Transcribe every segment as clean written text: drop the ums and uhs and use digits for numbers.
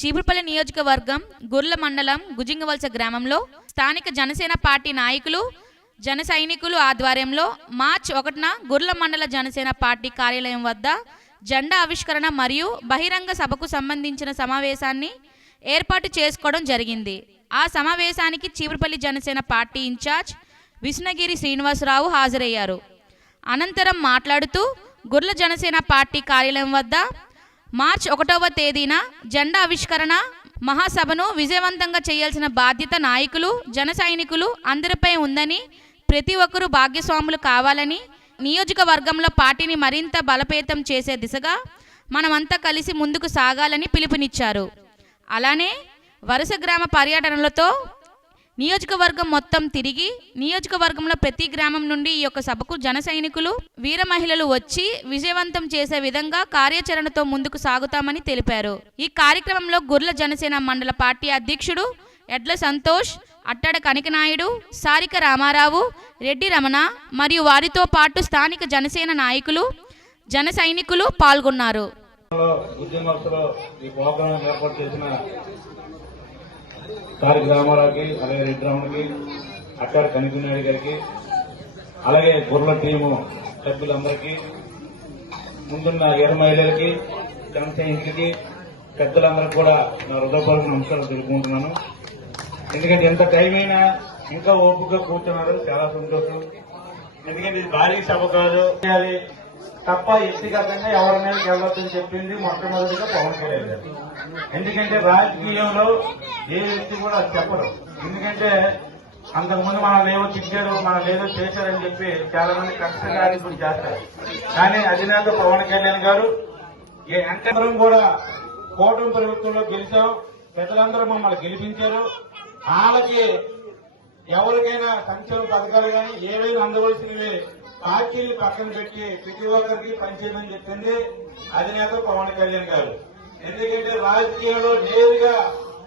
చీపురుపల్లి నియోజకవర్గం గుర్ల మండలం గుజింగవలస గ్రామంలో స్థానిక జనసేన పార్టీ నాయకులు జన సైనికులు ఆధ్వర్యంలో మార్చి 1న గుర్ల మండల జనసేన పార్టీ కార్యాలయం వద్ద జెండా ఆవిష్కరణ మరియు బహిరంగ సభకు సంబంధించిన సమావేశాన్ని ఏర్పాటు చేసుకోవడం జరిగింది. ఆ సమావేశానికి చీపురుపల్లి జనసేన పార్టీ ఇన్ఛార్జ్ విష్ణగిరి శ్రీనివాసరావు హాజరయ్యారు. అనంతరం మాట్లాడుతూ గుర్ల జనసేన పార్టీ కార్యాలయం వద్ద మార్చి 1వ తేదీన జెండా ఆవిష్కరణ మహాసభను విజయవంతంగా చేయాల్సిన బాధ్యత నాయకులు జన సైనికులు అందరిపై ఉందని, ప్రతి ఒక్కరూ భాగ్యస్వాములు కావాలని, నియోజకవర్గంలో పార్టీని మరింత బలోపేతం చేసే దిశగా మనమంతా కలిసి ముందుకు సాగాలని పిలుపునిచ్చారు. అలానే వరుస గ్రామ పర్యటనలతో నియోజకవర్గం మొత్తం తిరిగి నియోజకవర్గంలో ప్రతి గ్రామం నుండి ఈ యొక్క సభకు జన సైనికులు వీర మహిళలు వచ్చి విజయవంతం చేసే విధంగా కార్యాచరణతో ముందుకు సాగుతామని తెలిపారు. ఈ కార్యక్రమంలో గుర్ల జనసేన మండల పార్టీ అధ్యక్షుడు ఎడ్ల సంతోష్, అట్టడ కనికనాయుడు, సారిక రామారావు, రెడ్డి రమణ మరియు వారితో పాటు స్థానిక జనసేన నాయకులు జన సైనికులు పాల్గొన్నారు. సారిక రామారావుకి, అలాగే రెడ్డి రమణకి, అట్టడ కనికనాయుడు గారికి, అలాగే గుర్ల టీము సభ్యులందరికీ, ముందున్న వీర మహిళలకి, జన సైనికులకి, పెద్దలందరికీ కూడా నా హృదయపూర్వక నమస్కారం తెలుపుకుంటున్నాను. ఎందుకంటే ఎంత టైం అయినా ఇంకా ఓపికగా కూర్చున్నారు, చాలా సంతోషం. ఎందుకంటే ఇది భారీ సభ కాదు, తప్ప వ్యక్తిగతంగా ఎవరి మీదకి వెళ్ళొద్దని చెప్పింది మొట్టమొదటిగా పవన్ కళ్యాణ్ గారు. ఎందుకంటే రాజకీయంలో ఏ వ్యక్తి కూడా చెప్పరు. ఎందుకంటే అంతకుముందు మనం ఏవో తిట్టారు, మనం ఏదో చేశారని చెప్పి చాలా మంది కష్టకార్యం చేస్తారు. కానీ అధినేత పవన్ కళ్యాణ్ గారు అందరం కూడా కూటమి ప్రభుత్వంలో గెలిచాం, పెద్దలందరూ మమ్మల్ని గెలిపించారు. వాళ్ళకి ఎవరికైనా సంక్షేమ పథకాలు కానీ ఏవైనా అందవలసినవి పార్టీలు పక్కన పెట్టి ప్రతి ఒక్కరికి పనిచేయమని చెప్పింది అధినేత పవన్ కళ్యాణ్ గారు. ఎందుకంటే రాజకీయంలో నేరుగా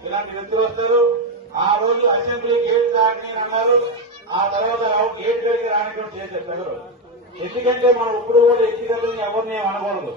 ఇలాంటి వ్యక్తులు వస్తారు. ఆ రోజు అసెంబ్లీ గేట్ దాటి అన్నారు, ఆ తర్వాత గేట్ గడికి రాని కూడా చేశారు. ఎందుకంటే మనం ఇప్పుడు కూడా వ్యక్తిగతంగా ఎవరిని అనకూడదు.